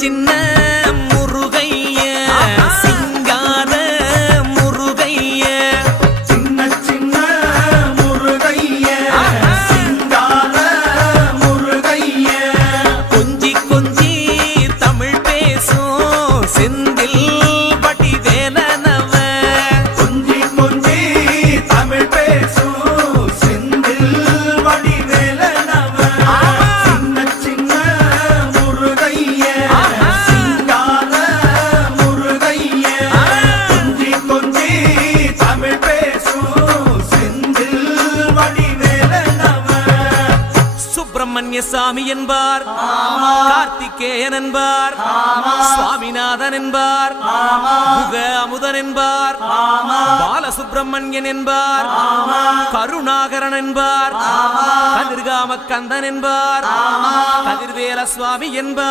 சின்ன முருகைய சிங்கார முருகைய சின்ன சின்ன முருகைய சிங்கார முருகைய கொஞ்சி கொஞ்சி தமிழ் பேசும் செந்தில் வடிவேலனவ கொஞ்சி கொஞ்சி தமிழ் பேசும் செந்தில் வடிவேலனவ சின்ன சின்ன முருகைய சிங்கார முருகைய கொஞ்சி கொஞ்சி தமிழ் பேசும் செந்தில் வடிவேலனவ சுப்பிரமணிய சாமி என்பார், கார்த்திகேயன் என்பார், சுவாமிநாதன் என்பார், முக அமுதன் என்பார், பாலசுப்பிரமணியன் என்பார், கருணாகரன் என்பார், கதிர்காம கந்தன் என்பார், கதிர்வேல சுவாமி என்பார்.